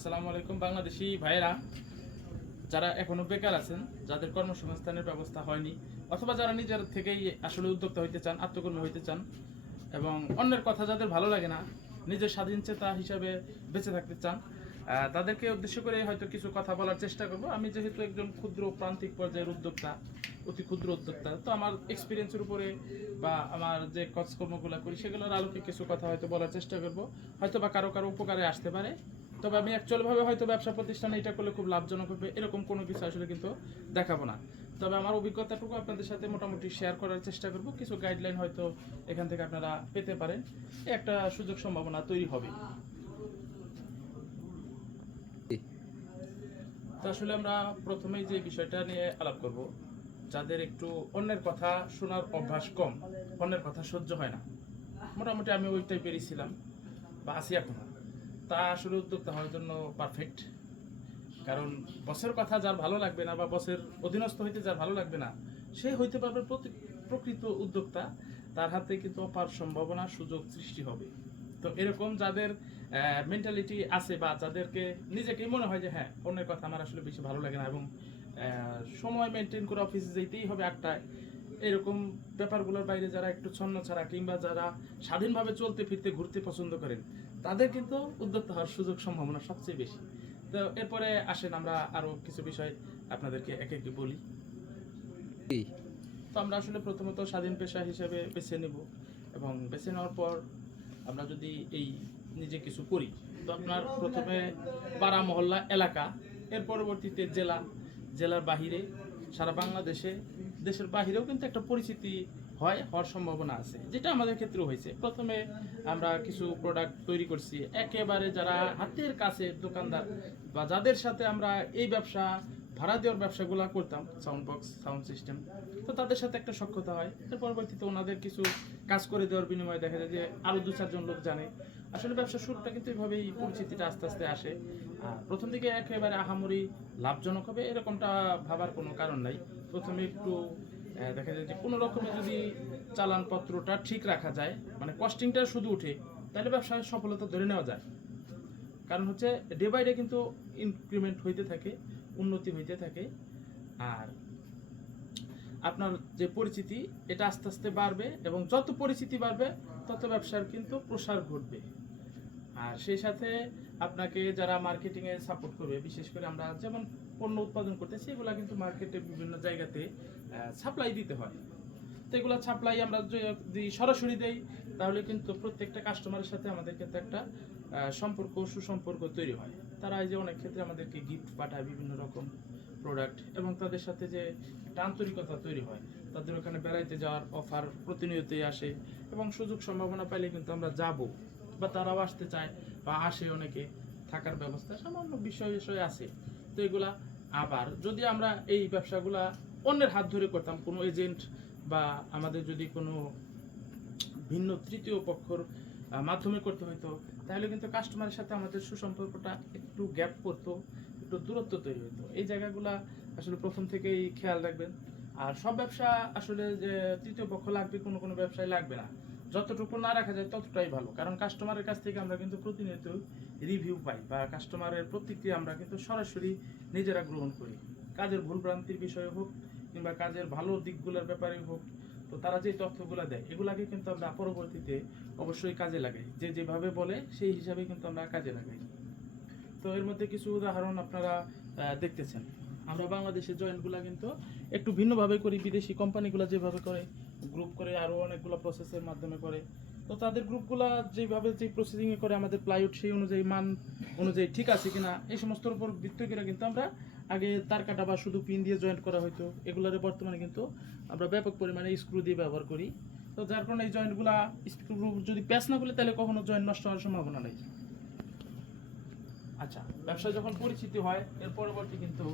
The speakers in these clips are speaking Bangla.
আসসালামু আলাইকুম বাংলাদেশি ভাইয়েরা, যারা এখনও বেকার আছেন, যাদের কর্মসংস্থানের ব্যবস্থা হয়নি, অথবা যারা নিজের থেকেই আসলে উদ্যোক্তা হইতে চান, আত্মকর্মী হইতে চান, এবং অন্যের কথা যাদের ভালো লাগে না, নিজের স্বাধীন চেতা হিসাবে বেঁচে থাকতে চান তাদেরকে উদ্দেশ্য করে হয়তো কিছু কথা বলার চেষ্টা করব। আমি যেহেতু একজন ক্ষুদ্র প্রান্তিক পর্যায়ের উদ্যোক্তা, অতি ক্ষুদ্র উদ্যোক্তা, তো আমার এক্সপিরিয়েন্সের উপরে বা আমার যে কাজকর্মগুলো করি, সেগুলোর আলোকে কিছু কথা হয়তো বলার চেষ্টা করব। হয়তো বা কারও কারও উপকারে আসতে পারে তবে আমি অ্যাকচুয়ালভাবে হয়তো ব্যবসা প্রতিষ্ঠানে এটা করলে খুব লাভজনক হবে, এরকম কোনো কিছু আসলে কিন্তু দেখাবো না। তবে আমার অভিজ্ঞতাটুকু আপনাদের সাথে মোটামুটি শেয়ার করার চেষ্টা করব, কিছু গাইডলাইন হয়তো এখান থেকে আপনারা পেতে পারেন একটা সুযোগ সম্ভাবনা তৈরি হবে। তো আসলে আমরা প্রথমেই যে বিষয়টা নিয়ে আলাপ করব, যাদের একটু অন্যের কথা শোনার অভ্যাস কম, অন্যের কথা সহ্য হয় না। মোটামুটি আমি ওই টাইপেরই ছিলাম, বা আছি এখনও। তা আসলে উদ্যোক্তা হওয়ার জন্য পারফেক্ট কারণ বসের কথা যার ভালো লাগবে না বা বসের অধীনস্থ হইতে যার ভালো লাগবে না, সে হইতে পারবে প্রকৃত উদ্যোক্তা। তার হাতে কিন্তু অপার সম্ভাবনা, সুযোগ সৃষ্টি হবে। তো এরকম যাদের মেন্টালিটি আছে বা যাদেরকে নিজেকেই মনে হয় যে হ্যাঁ অন্যের কথা আমার আসলে বেশি ভালো লাগে না এবং সময় মেনটেন করে অফিসে যেতেই হবে আটটায়, এরকম ব্যাপারগুলোর বাইরে যারা একটু ছন্ন ছাড়া কিংবা যারা স্বাধীনভাবে চলতে ফিরতে ঘুরতে পছন্দ করেন তাদের কিন্তু উদ্যোক্তা হওয়ার সুযোগ সম্ভাবনা সবচেয়ে বেশি। তো এরপরে আসেন আমরা আরও কিছু বিষয় আপনাদেরকে একে একে বলি। তো আমরা আসলে প্রথমত স্বাধীন পেশা হিসেবে বেছে নেব এবং বেছে নেওয়ার পর আমরা যদি এই নিজে কিছু করি, তো আপনার প্রথমে পাড়া মহল্লা এলাকা, এর পরবর্তীতে জেলা। জেলার বাহিরে সারা বাংলাদেশে, দেশের বাহিরেও কিন্তু একটা পরিচিতি হয় হওয়ার সম্ভাবনা আছে, যেটা আমাদের ক্ষেত্রে হয়েছে। প্রথমে আমরা কিছু প্রোডাক্ট তৈরি করছি। একেবারে যারা হাতের কাছে দোকানদার বা যাদের সাথে আমরা এই ব্যবসা, ভাড়া দেওয়ার ব্যবসাগুলো করতাম সাউন্ড বক্স সাউন্ড সিস্টেম তো তাদের সাথে একটা সক্ষতা হয়। এর পরবর্তীতে ওনাদের কিছু কাজ করে দেওয়ার বিনিময়ে দেখা যায় যে আরও দু চারজন লোক জানে। আসলে ব্যবসা শুরুটা কিন্তু এইভাবেই পরিচিতিটা আস্তে আস্তে আসে। আর প্রথম দিকে একেবারে আহামরি লাভজনক হবে, এরকমটা ভাবার কোনো কারণ নাই। প্রথমে একটু দেখা যায় যে কোনো রকমে যদি চালানপত্রটা ঠিক রাখা যায় মানে কস্টিংটা শুধু উঠে তাহলে ব্যবসায় সফলতা ধরে নেওয়া যায়। কারণ হচ্ছে ডে বাই ডে কিন্তু ইনক্রিমেন্ট হইতে থাকে, উন্নতি হইতে থাকে। আর আপনার যে পরিচিতি, এটা আস্তে আস্তে বাড়বে এবং যত পরিচিতি বাড়বে, তত ব্যবসার কিন্তু প্রসার ঘটবে। আর সেই সাথে আপনাকে যারা মার্কেটিংয়ে সাপোর্ট করবে, বিশেষ করে আমরা যেমন পণ্য উৎপাদন করতেছি, এগুলা কিন্তু মার্কেটে বিভিন্ন জায়গাতে সাপ্লাই দিতে হয়। তো এগুলো সাপ্লাই আমরা যদি সরাসরি দেই, তাহলে কিন্তু প্রত্যেকটা কাস্টমারের সাথে আমাদের কিন্তু একটা সম্পর্ক, সুসম্পর্ক তৈরি হয়। তারা এই যে অনেক ক্ষেত্রে আমাদেরকে গিফট পাঠায় বিভিন্ন রকম প্রোডাক্ট এবং তাদের সাথে যে একটা আন্তরিকতা তৈরি হয়, তাদের ওখানে বেড়াইতে যাওয়ার অফার প্রতিনিয়তই আসে এবং সুযোগ সম্ভাবনা পাইলে কিন্তু আমরা যাব বা তারাও আসতে চায় বা আসে অনেকে, থাকার ব্যবস্থা সামান্য বিষয় বিষয় আছে। তো এগুলা আবার যদি আমরা এই ব্যবসাগুলা অন্যের হাত ধরে করতাম, কোনো এজেন্ট বা আমাদের যদি কোনো ভিন্ন তৃতীয় পক্ষর মাধ্যমে করতে হতো তাহলে কিন্তু কাস্টমারের সাথে আমাদের সুসম্পর্কটা একটু গ্যাপ করতো, একটু দূরত্ব তৈরি হতো এই জায়গাগুলা আসলে প্রথম থেকেই খেয়াল রাখবেন। আর সব ব্যবসা আসলে, যে, তৃতীয় পক্ষ লাগবে, কোনো কোনো ব্যবসায় লাগবে না। যতটুকু না রাখা যায় ততটাই ভালো। কারণ কাস্টমারের কাছ থেকে আমরা কিন্তু প্রতিনিয়ত রিভিউ পাই বা কাস্টমারের প্রতিক্রিয়া আমরা কিন্তু সরাসরি নিজেরা গ্রহণ করি। কাজের ভুলভ্রান্তির বিষয়ে হোক কিংবা কাজের ভালো দিকগুলোর ব্যাপারে হোক, তো তারা যে তথ্যগুলো দেয়, এগুলাকে কিন্তু আমরা পরবর্তীতে অবশ্যই কাজে লাগাই। যে যেভাবে বলে, সেই হিসাবে কিন্তু আমরা কাজে লাগাই। তো এর মধ্যে কিছু উদাহরণ আপনারা দেখতেছেন। আমরা বাংলাদেশের জয়েন্টগুলো কিন্তু একটু ভিন্নভাবে করি, বিদেশি কোম্পানিগুলো যেভাবে করে গ্রুপ করে আরও অনেকগুলো প্রসেসের মাধ্যমে করে। তো তাদের গ্রুপগুলো যেভাবে যে প্রসেসিংয়ে করে, আমাদের প্লাইউড সেই অনুযায়ী মান অনুযায়ী ঠিক আছে কিনা, এই সমস্তর উপর ভিত্তি করে কিন্তু আমরা আগে তার কাটা বা শুধু পিন দিয়ে জয়েন্ট করা হতো এগুলোর বর্তমানে কিন্তু আমরা ব্যাপক পরিমাণে স্ক্রু দিয়ে ব্যবহার করি। তো যার কারণে এই জয়েন্টগুলা স্ক্রু যদি প্যাচ না করলে তাহলে কখনো জয়েন্ট নষ্ট হওয়ার সম্ভাবনা নেই। আচ্ছা ব্যবসায় যখন পরিচিতি হয়, এর পরবর্তী কিন্তু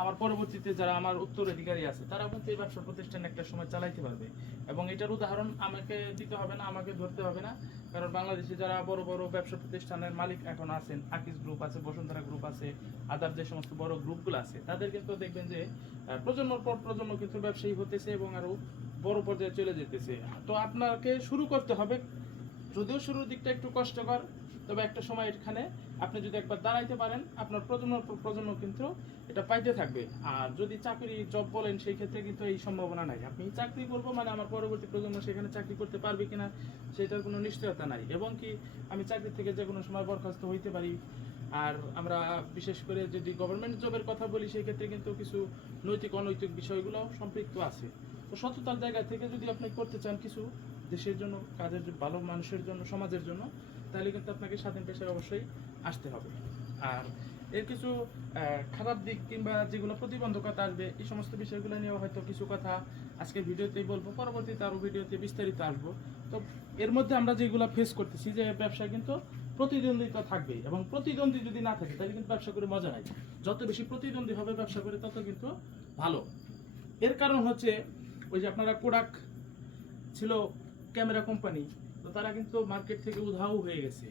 আমার পরবর্তীতে যারা আমার উত্তরাধিকারী আছে, তারা কিন্তু এই ব্যবসা প্রতিষ্ঠান একটা সময় চালাইতে পারবে। এবং এটার উদাহরণ আমাকে দিতে হবে না, আমাকে ধরতে হবে না। কারণ বাংলাদেশে যারা বড় বড় ব্যবসা প্রতিষ্ঠানের মালিক এখন আছেন, আকিস গ্রুপ আছে, বসুন্ধরা গ্রুপ আছে আদার যে সমস্ত বড় গ্রুপগুলো আছে, তাদের কিন্তু দেখবেন যে প্রজন্মর পর প্রজন্ম কিন্তু ব্যবসায়ী হতেছে এবং আরও বড় পর্যায়ে চলে যেতেছে। তো আপনাকে শুরু করতে হবে। যদিও শুরুর দিকটা একটু কষ্টকর তবে একটা সময় এখানে আপনি যদি একবার দাঁড়াইতে পারেন, আপনার প্রজন্ম প্রজন্ম কিন্তু এটা পাইতে থাকবে। আর যদি চাকরি জব বলেন, সেই ক্ষেত্রে কিন্তু এই সম্ভাবনা নাই। আপনি চাকরি করব মানে আমার পরবর্তী প্রজন্ম সেখানে চাকরি করতে পারবে কিনা, সেটার কোনো নিশ্চয়তা নাই। এবং কি আমি চাকরি থেকে যে কোনো সময় বরখাস্ত হইতে পারি। আর আমরা বিশেষ করে যদি গভর্নমেন্ট জবের কথা বলি, সেই ক্ষেত্রে কিন্তু কিছু নৈতিক, অনৈতিক বিষয়গুলো সম্পৃক্ত আছে। তো সততার জায়গা থেকে যদি আপনি করতে চান কিছু, দেশের জন্য, কাজের ভালো মানুষের জন্য, সমাজের জন্য তাহলে কিন্তু আপনাকে স্বাধীন পেশায় অবশ্যই আসতে হবে। আর এর কিছু খারাপ দিক কিংবা যেগুলো প্রতিবন্ধকতা আসবে, এই সমস্ত বিষয়গুলো নিয়েও হয়তো কিছু কথা আজকে ভিডিওতেই বলব। পরবর্তীতে আরও ভিডিওতে বিস্তারিত আসব। তো এর মধ্যে আমরা যেগুলো ফেস করতেছি, যে ব্যবসা কিন্তু প্রতিদ্বন্দ্বিতা থাকবে এবং প্রতিদ্বন্দ্বী যদি না থাকে, তাহলে কিন্তু ব্যবসা করে মজা নাই। যত বেশি প্রতিদ্বন্দ্বী হবে ব্যবসা করে, তত কিন্তু ভালো। এর কারণ হচ্ছে, ওই যে আপনারা কোডাক ছিল ক্যামেরা কোম্পানি তারা কিন্তু মার্কেট থেকে উধাও হয়ে গেছে।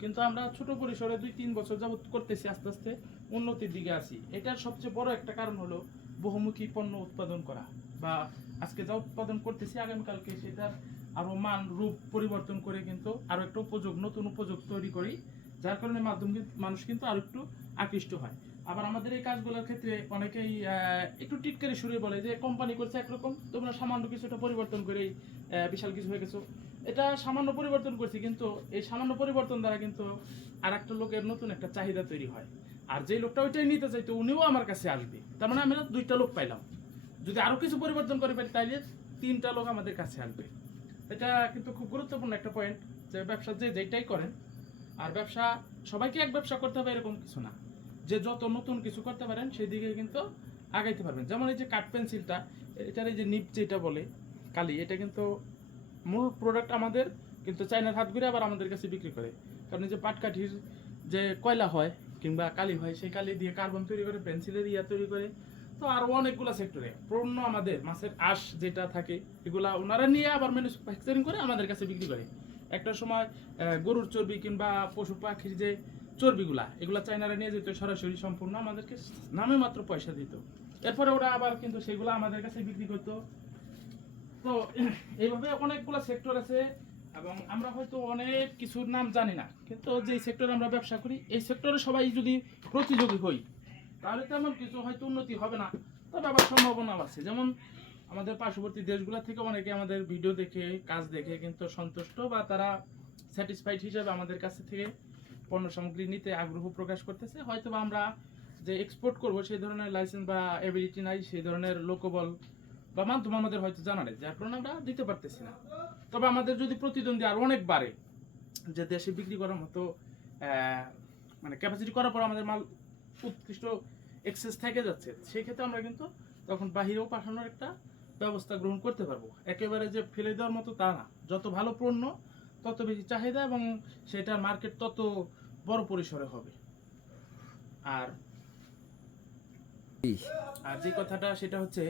কিন্তু আমরা ছোট পরিসরে দুই তিন বছর যাবত করতেছি আস্তে আস্তে উন্নতির দিকে আছি। এটার সবচেয়ে বড় একটা কারণ হলো বহুমুখী পণ্য উৎপাদন করা বা আজকে যা উৎপাদন করতেছি আগামীকালকে সেটার আরও মান রূপ পরিবর্তন করে কিন্তু আরও একটা উপযোগ নতুন উপযোগ তৈরি করি যার কারণে মাধ্যম মানুষ কিন্তু আরও একটু আকৃষ্ট হয়। আবার আমাদের এই কাজগুলোর ক্ষেত্রে অনেকেই একটু টিটকারি সুরে বলে যে কোম্পানি করছে একরকম তোমরা সামান্য কিছুটা পরিবর্তন আহ, বিশাল কিছু হয়ে গেছো। এটা সামান্য পরিবর্তন করছি, কিন্তু এই সামান্য পরিবর্তন দ্বারা কিন্তু আর একটা লোকের নতুন একটা চাহিদা তৈরি হয়। আর যে লোকটা ওইটাই নিতে চাইতো, উনিও আমার কাছে আসবে। তার মানে আমরা দুইটা লোক পাইলাম। যদি আরও কিছু পরিবর্তন করে পারি তাইলে তিনটা লোক আমাদের কাছে আসবে। এটা কিন্তু খুব গুরুত্বপূর্ণ একটা পয়েন্ট যে ব্যবসা যে যেটাই করেন, আর ব্যবসা, সবাইকে এক ব্যবসা করতে হবে এরকম কিছু না। যে যত নতুন কিছু করতে পারেন সেই দিকে কিন্তু আগাইতে পারবেন। যেমন এই যে কাঠ পেন্সিলটা, এটার এই যে নিপ যেটা বলে, কালি, এটা কিন্তু মূল প্রোডাক্ট আমাদের, কিন্তু চাইনার হাত ঘুরে আবার আমাদের কাছে বিক্রি করে। কারণ যে পাটকাঠির যে কয়লা হয় কিংবা কালি হয়, সেই কালি দিয়ে কার্বন তৈরি করে পেন্সিলের ইয়া তৈরি করে, তো আরও অনেকগুলো সেক্টরে পণ্য আমাদের, মাছের আঁশ যেটা থাকে, এগুলা ওনারা নিয়ে আবার ম্যানুফ্যাকচারিং করে আমাদের কাছে বিক্রি করে। একটা সময় গরুর চর্বি কিংবা পশু পাখির যে চর্বিগুলা, এগুলা চাইনারা নিয়ে যেত, সরাসরি সম্পূর্ণ আমাদেরকে নামে মাত্র পয়সা দিত। এরপরে ওরা আবার কিন্তু সেগুলো আমাদের কাছে বিক্রি করতো। তো, এইভাবে অনেকগুলো সেক্টর আছে এবং আমরা হয়তো অনেক কিছুর নাম জানি না। কিন্তু যে সেক্টরে আমরা ব্যবসা করি, এই সেক্টরে সবাই যদি প্রতিযোগী হই, তাহলে তেমন কিছু হয়তো উন্নতি হবে না। তবে আবার সম্ভাবনা আছে। যেমন আমাদের পার্শ্ববর্তী দেশগুলো থেকে অনেকে আমাদের ভিডিও দেখে, কাজ দেখে কিন্তু সন্তুষ্ট বা তারা স্যাটিসফাইড হিসাবে আমাদের কাছ থেকে পণ্য সামগ্রী নিতে আগ্রহ প্রকাশ করতেছে। হয়তো আমরা যে এক্সপোর্ট করব, সেই ধরনের লাইসেন্স বা এবিলিটি নাই, সেই ধরনের লোকবল বা মাধ্যম আমাদের হয়তো জানা নেই, যার কারণে আমরা দিতে পারতেছি না। তবে আমাদের যদি প্রতিদ্বন্দ্বী আর অনেক বাড়ে, যে দেশে বিক্রি করার মতো মানে ক্যাপাসিটি করার পর আমাদের মাল উৎকৃষ্ট এক্সেস থেকে যাচ্ছে সেই ক্ষেত্রে আমরা কিন্তু তখন বাহিরেও পাঠানোর একটা ব্যবস্থা গ্রহণ করতে পারব। একেবারে যে ফেলে দেওয়ার মতো তা না। যত ভালো পণ্য, তত বেশি চাহিদা এবং সেটার মার্কেট তত বড় পরিসরে হবে। আর আর যে কথাটা সেটা হচ্ছে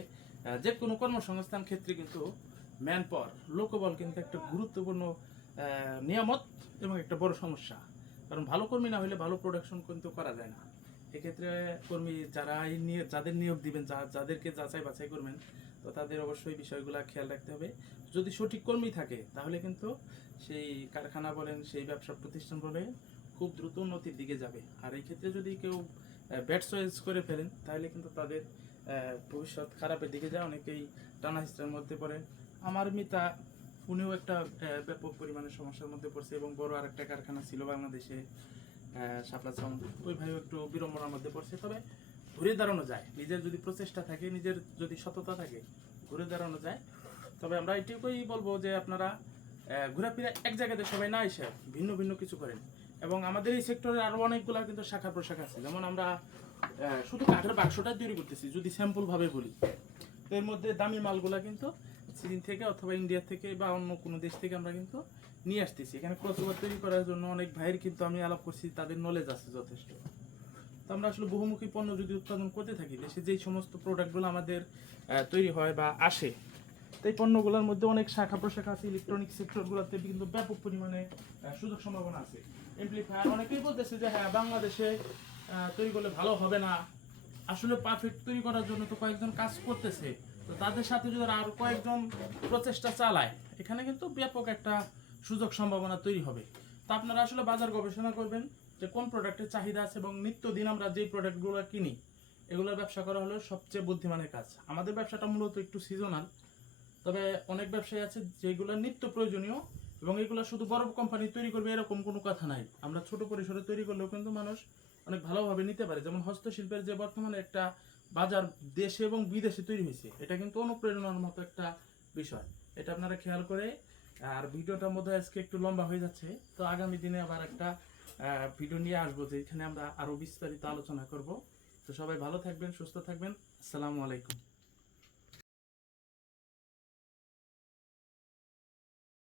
যে কোনো কর্মসংস্থান ক্ষেত্রে কিন্তু ম্যান পাওয়ার লোকবল কিন্তু একটা গুরুত্বপূর্ণ নিয়ামত এবং একটা বড় সমস্যা। কারণ ভালো কর্মী না হলে ভালো প্রোডাকশন কিন্তু করা যায় না। এক্ষেত্রে কর্মী যারা নিয়ে, যাদের নিয়োগ দিবেন যাদেরকে যাচাই বাছাই করবেন, তো তাদের অবশ্যই বিষয়গুলো খেয়াল রাখতে হবে। যদি সঠিক কর্মী থাকে, তাহলে কিন্তু সেই কারখানা বলেন, সেই ব্যবসা প্রতিষ্ঠান বলেন, খুব দ্রুত উন্নতির দিকে যাবে। আর এই ক্ষেত্রে যদি কেউ ব্যাড চয়েস করে ফেলেন, তাহলে কিন্তু তাদের ভবিষ্যৎ খারাপের দিকে যায়, অনেকেই টানা মধ্যে পড়ে। আমার মিতা উনিও একটা ব্যাপক পরিমাণে সমস্যার মধ্যে পড়ছে এবং বড় আরেকটা কারখানা ছিল বাংলাদেশে শাপলা সাউন্ড ওই ভাইও একটু বিড়ম্বনার মধ্যে পড়ছে। তবে ঘুরে দাঁড়ানো যায়। নিজের যদি প্রচেষ্টা থাকে, নিজের যদি সততা থাকে, ঘুরে দাঁড়ানো যায়। তবে আমরা এটুকুই বলব যে আপনারা ঘোরাফেরা এক জায়গাতে সবাই না এসে ভিন্ন ভিন্ন কিছু করেন। এবং আমাদের এই সেক্টরে আরও অনেকগুলো কিন্তু শাখা প্রশাখা আছে। যেমন আমরা শুধু কাঠের বাক্সটা তৈরি করতেছি, যদি স্যাম্পল ভাবে বলি। তো এর মধ্যে দামি মালগুলা কিন্তু চীন থেকে অথবা ইন্ডিয়া থেকে বা অন্য কোনো দেশ থেকে আমরা কিন্তু নিয়ে আসতেছি। এখানে ক্রসওভার তৈরি করার জন্য অনেক ভাইয়ের কিন্তু আমি আলাপ করছি, তাদের নলেজ আছে যথেষ্ট। তো আমরা আসলে বহুমুখী পণ্য যদি উৎপাদন করতে থাকি, দেশে যেই সমস্ত প্রোডাক্টগুলো আমাদের তৈরি হয় বা আসে, তো এই পণ্যগুলোর মধ্যে অনেক শাখা প্রশাখা আছে ইলেকট্রনিক সেক্টরগুলোতে কিন্তু ব্যাপক পরিমাণে সুযোগ সম্ভাবনা আছে। এমপ্লিফায়ার অনেকেই বলতেছে যে হ্যাঁ বাংলাদেশে তৈরি করলে ভালো হবে না। আসলে পারফেক্ট তৈরি করার জন্য তো কয়েকজন কাজ করতেছে। তো তাদের সাথে যদি আরও কয়েকজন প্রচেষ্টা চালায়, এখানে কিন্তু ব্যাপক একটা সুযোগ সম্ভাবনা তৈরি হবে। তো আপনারা আসলে বাজার গবেষণা করবেন যে কোন প্রোডাক্টের চাহিদা আছে এবং নিত্যদিন আমরা যে প্রোডাক্টগুলো কিনি, এগুলোর ব্যবসা করা হলো সবচেয়ে বুদ্ধিমানের কাজ। আমাদের ব্যবসাটা মূলত একটু সিজনাল তবে অনেক ব্যবসায়ী আছে যেগুলো নিত্য প্রয়োজনীয় এবং এগুলো শুধু বড় কোম্পানি তৈরি করবে এরকম কোনো কথা নাই। আমরা ছোট পরিসরে তৈরি করলেও কিন্তু মানুষ অনেক ভালোভাবে নিতে পারে। যেমন হস্তশিল্পের যে বর্তমানে একটা বাজার দেশে এবং বিদেশে তৈরি হয়েছে, এটা কিন্তু অনুপ্রেরণার মতো একটা বিষয়। এটা আপনারা খেয়াল করে, আর ভিডিওটার মধ্যে আজকে একটু লম্বা হয়ে যাচ্ছে, তো আগামী দিনে আবার একটা ভিডিও নিয়ে আসব, যেখানে আমরা আরও বিস্তারিত আলোচনা করব। তো সবাই ভালো থাকবেন, সুস্থ থাকবেন। আসসালামু আলাইকুম।